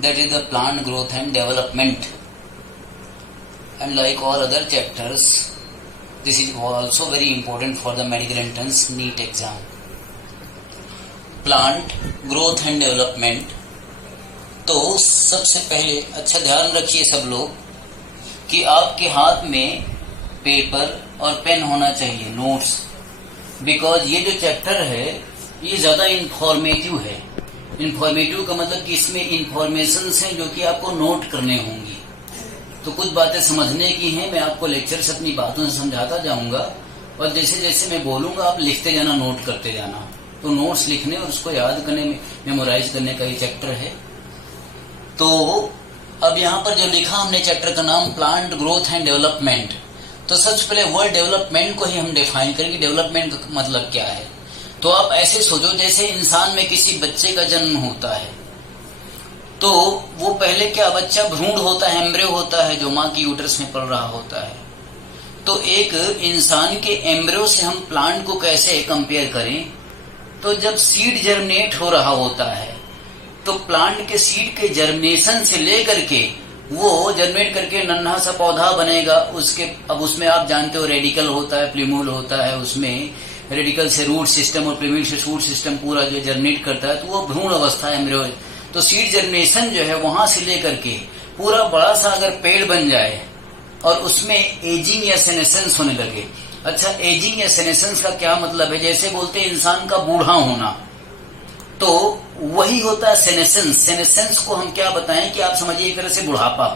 that is the plant growth and development. And like all other chapters, this is also very important for the medical entrance NEET exam. Plant growth and development. तो सबसे पहले अच्छा ध्यान रखिए सब लोग कि आपके हाथ में पेपर और पेन होना चाहिए, नोट्स, बिकॉज ये जो चैप्टर है ये ज्यादा इंफॉर्मेटिव है. इंफॉर्मेटिव का मतलब कि इसमें इंफॉर्मेशन हैं जो कि आपको नोट करने होंगी. तो कुछ बातें समझने की हैं, मैं आपको लेक्चर से अपनी बातों से समझाता जाऊंगा और जैसे जैसे मैं बोलूंगा आप लिखते जाना, नोट करते जाना. तो नोट्स लिखने और उसको याद करने में, मेमोराइज करने का ये चैप्टर है. तो अब यहाँ पर जो लिखा हमने चैप्टर का नाम प्लांट ग्रोथ एंड डेवलपमेंट. तो सबसे पहले वर्ड डेवलपमेंट को ही हम डिफाइन करेंगे. डेवलपमेंट का मतलब क्या है? तो आप ऐसे सोचो जैसे इंसान में किसी बच्चे का जन्म होता है तो वो पहले क्या, बच्चा भ्रूण होता है, एम्ब्रियो होता है जो माँ की यूट्रस में पल रहा होता है. तो एक इंसान के एम्ब्रियो से हम प्लांट को कैसे कंपेयर करें? तो जब सीड जर्मिनेट हो रहा होता है तो प्लांट के सीड के जर्मिनेशन से लेकर के वो जर्मिनेट करके नन्हा सा पौधा बनेगा. उसके अब उसमें आप जानते हो रेडिकल होता है, प्लीमूल होता है, उसमें रेडिकल से रूट सिस्टम और प्लीमूल से शूट सिस्टम पूरा जो जर्मिनेट करता है तो वो भ्रूण अवस्था है, एम्ब्रियो. तो सीड जर्मिनेशन जो है वहां से लेकर के पूरा बड़ा सा अगर पेड़ बन जाए और उसमें एजिंग या सेनेसेंस होने लगे. अच्छा, एजिंग या सेनेसेंस का क्या मतलब है? जैसे बोलते हैं इंसान का बूढ़ा होना, तो वही होता है सेनेसेंस. सेनेसेंस को हम क्या बताएं कि आप समझिए एक तरह से बुढ़ापा.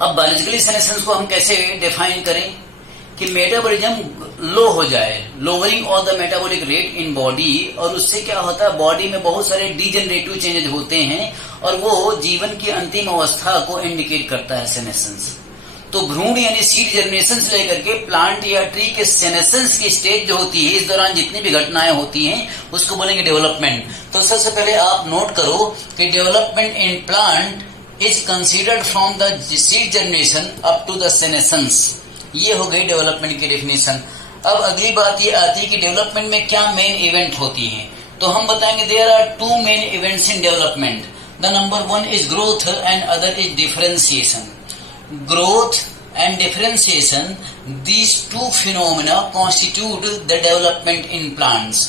अब बायोलॉजिकली सेनेसेंस को हम कैसे डिफाइन करें कि मेटाबॉलिज्म लो हो जाए, lowering of the metabolic rate in body, और उससे क्या होता है बॉडी में बहुत सारे डीजेनरेटिव चेंजेस होते हैं और वो जीवन की अंतिम अवस्था को इंडिकेट करता है सेनेसेंस. तो भ्रूण यानी सीड जर्मिनेशन से लेकर के प्लांट या ट्री के सेनेसेंस की स्टेज जो होती है, इस दौरान जितनी भी घटनाएं होती हैं उसको बोलेंगे डेवलपमेंट. तो सबसे पहले आप नोट करो कि development in plant is considered from the seed germination up to the senescence. ये हो गई डेवलपमेंट की डेफिनेशन. अब अगली बात ये आती है कि डेवलपमेंट में क्या मेन इवेंट होती हैं. तो हम बताएंगे there are two main events in development. The number one is growth and other is differentiation. Growth and differentiation, these two phenomena constitute the development in plants.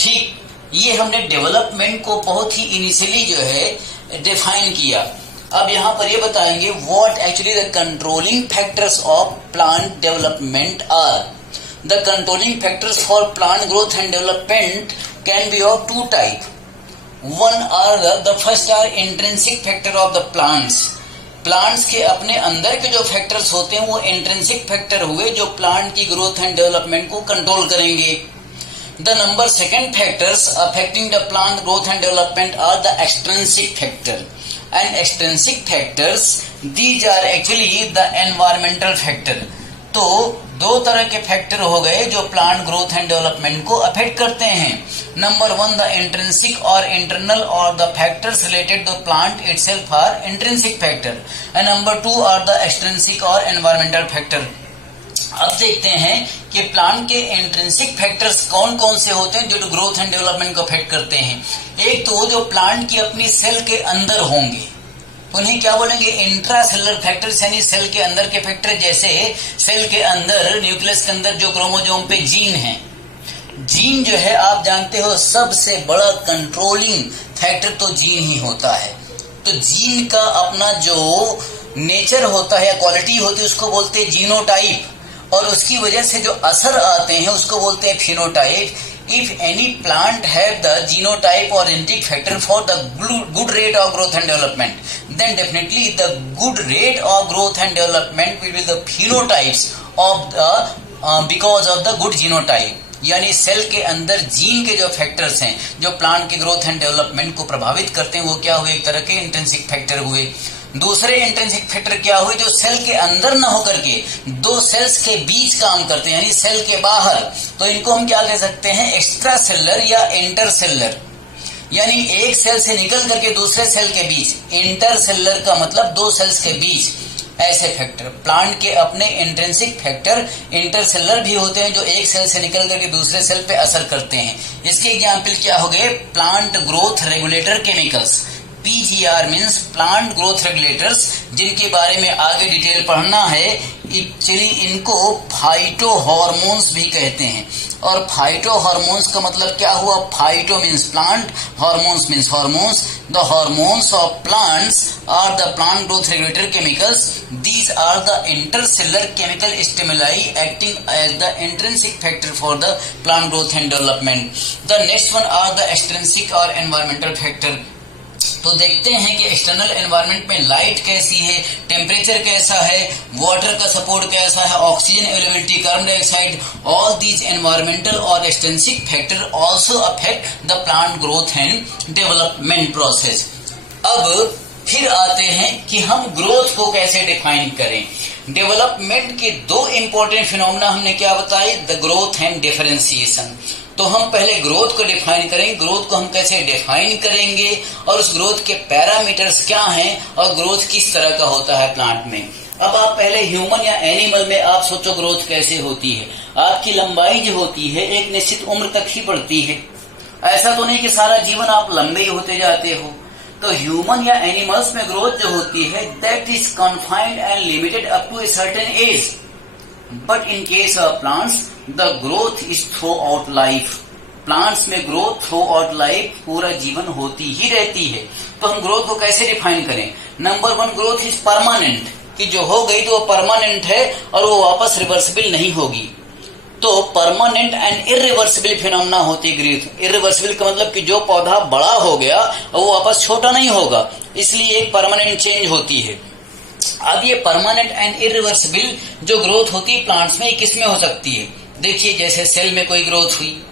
ठीक, ये हमने डेवलपमेंट को बहुत ही इनिशियली जो है डिफाइन किया. अब यहाँ पर ये बताएंगे what actually the controlling factors of plant development are. The controlling factors for plant growth and development can be of two types. One are the first are intrinsic factor of the plants. Plants के अपने अंदर के जो factors होते हैं वो intrinsic factor हुए जो प्लांट की ग्रोथ एंड डेवलपमेंट को कंट्रोल करेंगे. The number second factors affecting the plant growth and development are the extrinsic factor. And extrinsic factors these are actually the environmental factor. तो दो तरह के फैक्टर हो गए जो प्लांट ग्रोथ एंड डेवलपमेंट को अफेक्ट करते हैं. नंबर वन द इंट्रिंसिक और इंटरनल और the factors related the plant itself are intrinsic factor. And number two are the extrinsic और एनवायरमेंटल फैक्टर. अब देखते हैं कि प्लांट के इंट्रिंसिक फैक्टर्स कौन कौन से होते हैं जो ग्रोथ एंड डेवलपमेंट को अफेक्ट करते हैं. एक तो जो प्लांट की अपनी सेल के अंदर होंगे उन्हें क्या बोलेंगे, इंट्रा सेलुलर फैक्टर्स, यानी सेल के अंदर के फैक्टर. जैसे सेल के अंदर न्यूक्लियस के अंदर जो क्रोमोसोम पे जीन है, जीन जो है आप जानते हो सबसे बड़ा कंट्रोलिंग फैक्टर तो जीन ही होता है. तो जीन का अपना जो नेचर होता है या क्वालिटी होती है उसको बोलते हैं जीनोटाइप, और उसकी वजह से जो असर आते हैं उसको बोलते हैं phenotype. If any plant have the genotype or genetic factor for the good rate of growth and development, then definitely the good rate of growth and development will be the phenotypes of the because of the good genotype. यानी cell के अंदर gene के जो factors हैं जो plant के growth and development को प्रभावित करते हैं वो क्या हुए, एक तरह के इंट्रिंसिक फैक्टर हुए. दूसरे इंट्रिंसिक फैक्टर क्या हुए जो सेल के अंदर न होकर के दो सेल्स के बीच काम करते हैं, यानी सेल के बाहर. तो इनको हम क्या कह सकते हैं, एक्स्ट्रा सेलर या इंटर सेलर. यानी एक सेल से निकल करके दूसरे सेल के बीच. इंटर सेलर का मतलब दो सेल्स के बीच. ऐसे फैक्टर प्लांट के अपने इंट्रिंसिक फैक्टर इंटरसेलर भी होते हैं जो एक सेल से निकल करके दूसरे सेल पे असर करते हैं. इसके एग्जाम्पल क्या हो गए, plant growth regulator chemicals. PGR means plant growth regulators, जिनके बारे में आगे डिटेल पढ़ना है। एक्चुअली इनको फाइटो हार्मोन्स भी कहते हैं। और फाइटो हार्मोन्स का मतलब क्या हुआ? Phyto means plant, hormones means hormones. The hormones of plants are the plant growth regulator chemicals. These are the intercellular chemical stimuli acting as the intrinsic factor for the plant growth and development. The next one are the extrinsic और environmental factor. तो देखते हैं कि external environment में light कैसी है, temperature कैसा है, वाटर का सपोर्ट कैसा है, oxygen availability, carbon dioxide, all these environmental और extensive factor also affect the plant growth and development process. अब फिर आते हैं कि हम ग्रोथ को कैसे डिफाइन करें। डेवलपमेंट के दो इंपॉर्टेंट फिनोमेना हमने क्या बताए? The growth and differentiation. तो हम पहले ग्रोथ को डिफाइन करेंगे। ग्रोथ को हम कैसे डिफाइन करेंगे और उस ग्रोथ के पैरामीटर्स क्या हैं और ग्रोथ किस तरह का होता है प्लांट में। अब आप पहले ह्यूमन या एनिमल में आप सोचो ग्रोथ कैसे होती है। आपकी लंबाई जो होती है एक निश्चित उम्र तक ही बढ़ती है। ऐसा तो नहीं कि सारा जीवन आप लंबे ही होते जाते हो। तो ह्यूमन या एनिमल्स में ग्रोथ जो होती है that is confined and limited up to a certain age, but in case of plants the growth is throughout life. Plants में ग्रोथ थ्रू आउट लाइफ पूरा जीवन होती ही रहती है। तो हम ग्रोथ को कैसे डिफाइन करें? Number one, growth is permanent, कि जो हो गई तो वो परमानेंट है और वो वापस रिवर्सिबल नहीं होगी। तो परमानेंट एंड इरिवर्सिबल फिनोमेना होती है ग्रोथ। इरिवर्सिबल का मतलब कि जो पौधा बड़ा हो गया वो वापस छोटा नहीं होगा, इसलिए एक परमानेंट चेंज होती है। अब ये परमानेंट एंड इरिवर्सिबल जो ग्रोथ होती है प्लांट्स में, किसमें हो सकती है? देखिए, जैसे सेल में कोई ग्रोथ हुई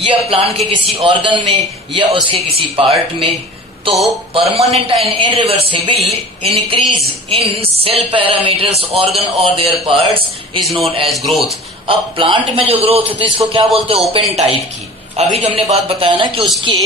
या प्लांट के किसी ऑर्गन में या उसके किसी पार्ट में, तो permanent and irreversible increase in cell parameters organ और their parts is known as growth. अब प्लांट में जो ग्रोथ होती है इसको क्या बोलते हैं? ओपन टाइप की। अभी जो हमने बात बताया ना कि उसके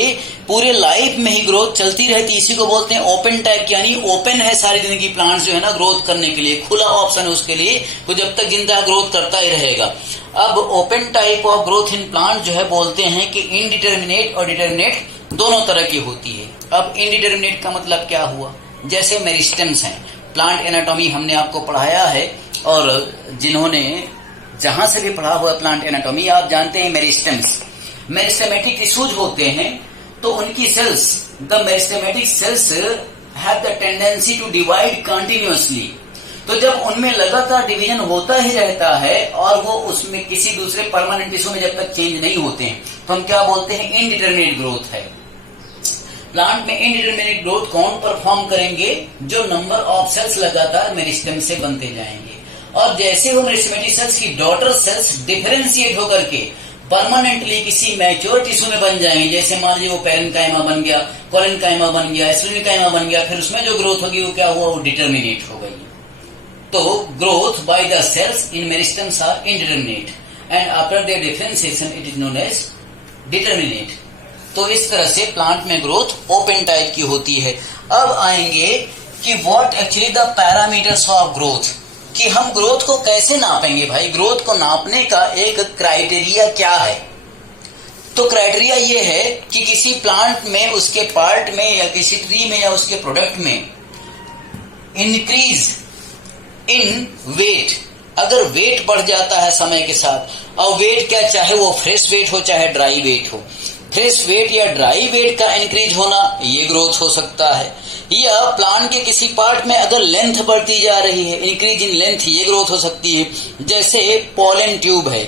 पूरे लाइफ में ही ग्रोथ चलती रहती है, इसी को बोलते हैं ओपन टाइप, यानी ओपन है सारी जिंदगी प्लांट्स जो है ना ग्रोथ करने के लिए, खुला ऑप्शन है उसके लिए, वो जब तक जिंदा ग्रोथ करता ही रहेगा। अब open type of growth in plant जो है बोलते हैं कि इनडिटर्मिनेट और डिटर्मिनेट दोनों तरह की होती है। अब इनडिटर्मिनेट का मतलब क्या हुआ? जैसे मेरिस्टेम्स हैं, प्लांट एनाटॉमी हमने आपको पढ़ाया है और जिन्होंने जहां से भी पढ़ा हुआ प्लांट एनाटॉमी आप जानते हैं मेरिस्टेम्स, मेरिस्टेमेटिक टिश्यूज होते हैं। तो उनकी cells, the meristematic cells have the tendency to divide continuously. तो जब उनमें लगातार डिवीजन होता ही रहता है और वो उसमें किसी दूसरे परमानेंट टिश्यू में जब तक चेंज नहीं होते हैं, तो हम क्या बोलते हैं? इनडिटर्मिनेट ग्रोथ है। प्लांट में इनडिटर्मिनेट ग्रोथ कौन परफॉर्म करेंगे? जो नंबर ऑफ सेल्स लगातार मेरिस्टेम से बनते जाएंगे और जैसे वो मेरिस्टेमेटिक सेल्स की डॉटर सेल्स डिफरेंशिएट होकर के परमानेंटली किसी मैच्योर टिश्यू में बन जाएंगे, जैसे मान लीजिए वो पेरेन्काइमा बन गया, कोलेनकाइमा बन गया, स्प्लेनिकाइमा बन गया, फिर उसमें जो ग्रोथ होगी वो क्या हुआ? वो डिटर्मिनेट हो गई। तो growth by the cells in meristems are indeterminate and after their differentiation it is known as determinate. तो इस तरह से प्लांट में ग्रोथ ओपन टाइप की होती है। अब आएंगे कि what actually the parameters of growth, कि हम ग्रोथ को कैसे नापेंगे भाई? ग्रोथ को नापने का एक क्राइटेरिया क्या है? तो क्राइटेरिया ये है कि किसी प्लांट में, उसके पार्ट में या किसी ट्री में या उसके प्रोडक्ट में इंक्रीज इन वेट, अगर वेट बढ़ जाता है समय के साथ, और वेट क्या, चाहे वो फ्रेश वेट हो चाहे ड्राई वेट हो, फ्रेश वेट या ड्राई वेट का इंक्रीज होना ये ग्रोथ हो सकता है। या प्लांट के किसी पार्ट में अगर लेंथ बढ़ती जा रही है, इंक्रीज इन लेंथ, ये ग्रोथ हो सकती है। जैसे पोलन ट्यूब है,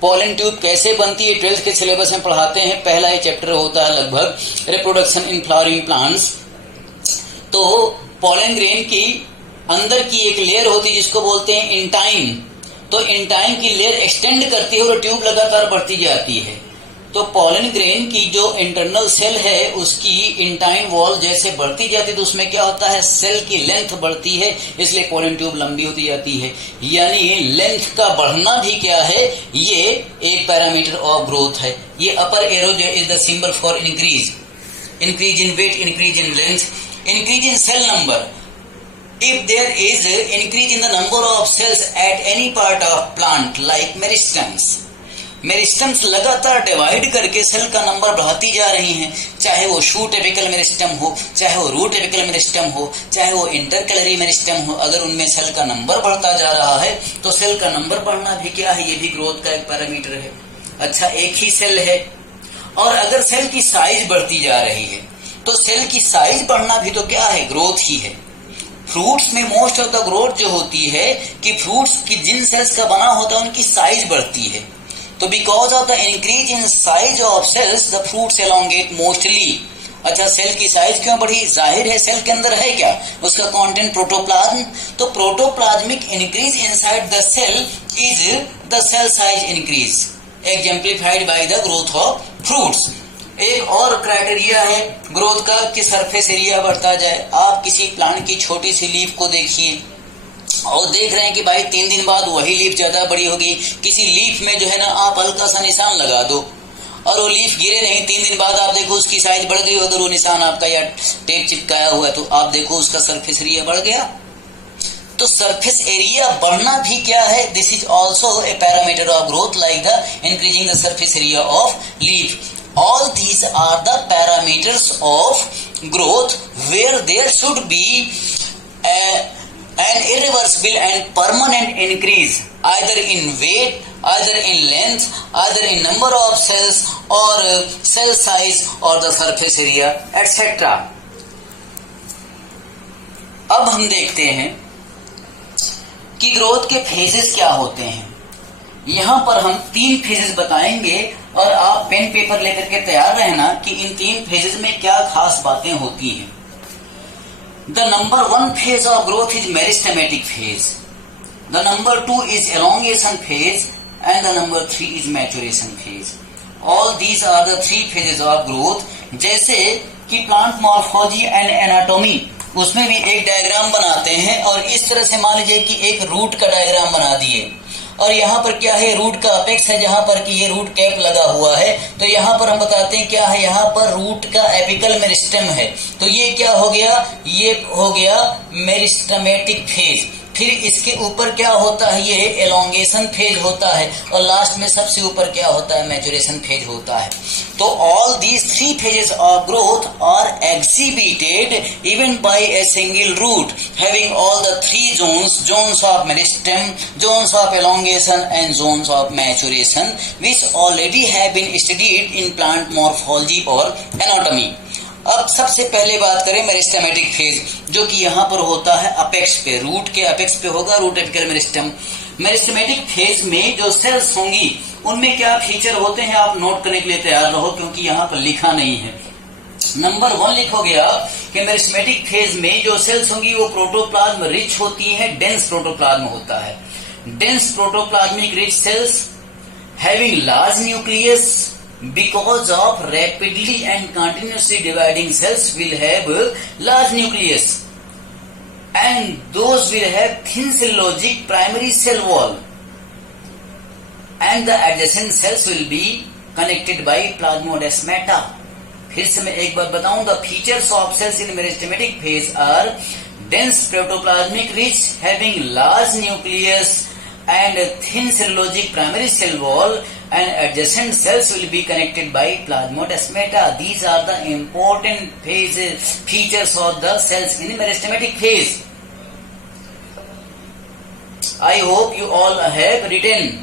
पोलन ट्यूब कैसे बनती है 12th के सिलेबस में पढ़ाते हैं, पहला ही चैप्टर होता है लगभग, रिप्रोडक्शन इन फ्लावरिंग प्लांट्स। तो पोलन ग्रेन की अंदर की एक लेयर होती है जिसको बोलते हैं इंटाइन, तो इंटाइन की लेयर एक्सटेंड करती है और ट्यूब लगातार बढ़ती जाती है। तो पोलन ग्रेन की जो इंटरनल सेल है उसकी इंटाइन वॉल जैसे बढ़ती जाती है तो उसमें क्या होता है? सेल की लेंथ बढ़ती है, इसलिए पोलन ट्यूब लंबी होती जाती है। यानी लेंथ का बढ़ना भी क्या है? ये एक पैरामीटर ऑफ ग्रोथ है। ये अपर एरो जो is the symbol for increase, increase in weight, increase in length, increase in cell number. If there is increase in the number of cells at any part of plant like meristems, meristems लगातार divide करके cell का number बढ़ाती जा रही हैं, चाहे वो shoot apical meristem हो, चाहे वो रूट एपिकल मेरिस्टम हो, चाहे वो इंटरकैलरी मेरिस्टम हो। अगर उनमें सेल का नंबर बढ़ता जा रहा है तो सेल का नंबर बढ़ना भी क्या है, ये भी ग्रोथ का एक पैरामीटर है। अच्छा, एक ही सेल है और अगर सेल की साइज बढ़ती जा रही है तो सेल की साइज बढ़ना भी तो क्या है, ग्रोथ ही है। फ्रूट्स में मोस्ट ऑफ द ग्रोथ जो होती है कि फ्रूट्स की जिन सेल्स का बना होता है उनकी साइज बढ़ती है। तो because of the increase in size of cells the fruits elongate mostly. अच्छा, सेल की साइज क्यों बढ़ी? जाहिर है सेल के अंदर है क्या, उसका कंटेंट प्रोटोप्लाज्म। तो protoplasmic increase inside the cell is the cell size increase exemplified by the growth of fruits. एक और क्राइटेरिया है ग्रोथ का कि सरफेस एरिया बढ़ता जाए। आप किसी प्लांट की छोटी सी लीफ को देखिए और देख रहे हैं कि भाई 3 दिन बाद वही लीफ ज्यादा बड़ी होगी। किसी लीफ में जो है ना आप हल्का सा निशान लगा दो और वो लीफ गिरे नहीं, 3 दिन बाद आप देखो उसकी साइज बढ़ गई। अगर वो निशान आपका या टेप चिपकाया हुआ है तो आप देखो उसका सरफेस एरिया बढ़ गया। तो सरफेस एरिया बढ़ना भी क्या है, this is also a parameter of growth like the increasing the surface area of leaf. All these are the parameters of growth where there should be an irreversible and permanent increase either in weight, either in length, either in number of cells or cell size or the surface area etc. अब हम देखते हैं कि growth के phases क्या होते हैं। यहां पर हम 3 फेजेस बताएंगे और आप पेन पेपर लेकर के तैयार रहना कि इन 3 फेजेस में क्या खास बातें होती हैं। The number 1 phase of growth is meristematic phase, the number 2 is elongation phase and the number 3 is maturation phase. All these are the 3 phases of growth. जैसे कि प्लांट मॉर्फोलॉजी एंड एनाटॉमी, उसमें भी एक डायग्राम बनाते हैं और इस तरह से मान लीजिए कि एक रूट का डायग्राम बना दिए और यहाँ पर क्या है, रूट का अपेक्स है जहां पर कि ये रूट कैप लगा हुआ है। तो यहाँ पर हम बताते हैं क्या है, यहाँ पर रूट का एपिकल मेरिस्टम है। तो ये क्या हो गया, ये हो गया मेरिस्टमेटिक फेज। फिर इसके ऊपर क्या होता है, ये एलोंगेशन फेज होता है और लास्ट में सबसे ऊपर क्या होता है, मैचुरेशन फेज होता है। तो all these 3 phases of growth are exhibited even by a single root having all the 3 zones, zones of meristem, zones of elongation and zones of maturation which already have been studied in plant morphology और anatomy। अब सबसे पहले बात करें meristematic phase, जो कि यहाँ पर होता है अपेक्स पे, रूट के अपेक्स पे होगा root apical meristem. Meristematic phase में जो सेल्स होंगी उनमें क्या फीचर होते हैं आप नोट करने के लिए तैयार रहो, क्योंकि यहाँ पर लिखा नहीं है। नंबर 1 लिखोगे आप कि मेरिस्टेमेटिक फेज में जो सेल्स होंगी वो प्रोटोप्लाज्म रिच होती है, डेंस प्रोटोप्लाज्म होता है। Dense protoplasmic rich sales having large nucleus because of rapidly and continuously dividing cells will have large nucleus and those will have thin cellulosic primary cell wall and the adjacent cells will be connected by plasmodesmata। फिर से मैं एक बार बताऊं, the features of cells in meristematic phase are dense protoplasmic rich having large nucleus and thin cellulosic primary cell wall and adjacent cells will be connected by plasmodesmata। These are the important features of the cells in meristematic phase। I hope you all have written